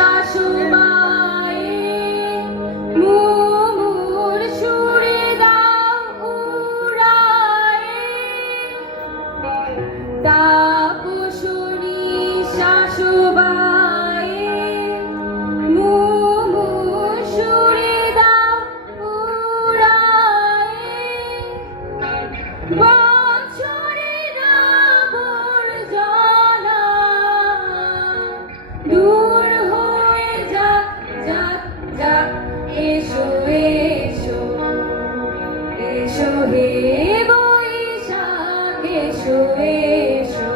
শাশুমায়ে মুমুর সুরে দাও উড়ায়ে তাপসনী শাশুবায়ে মুমুর সুরে দাও উড়ায়ে বছরের আবর্জনা দূর হয়ে যাক যাক যাক এসো এসো এসো হে বৈশাখ এসো এসো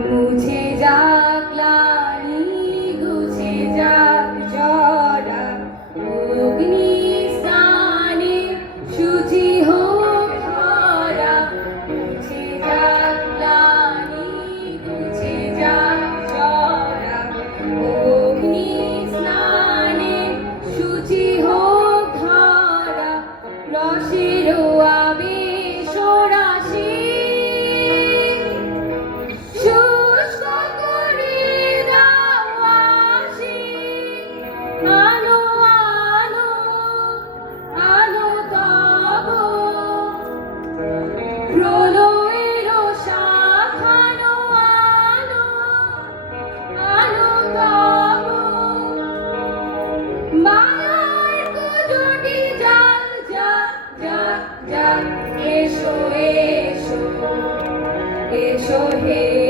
মুছে যাক গ্লানি গুছে যাক জরা অগ্নি স্নানে শুচি হোক ধরা মুছে যাক গ্লানি গুছে যাক জরা অগ্নি স্নানে শুচি হোক ধরা রসের আবেশ রাশি শুষ্ক করে দাও আসি আলো আলো আলো তব প্রলয়ের শাখানো আলো আলো তব মালার কুজটি জাল জাল জাল জাল এসো এসো এসো হে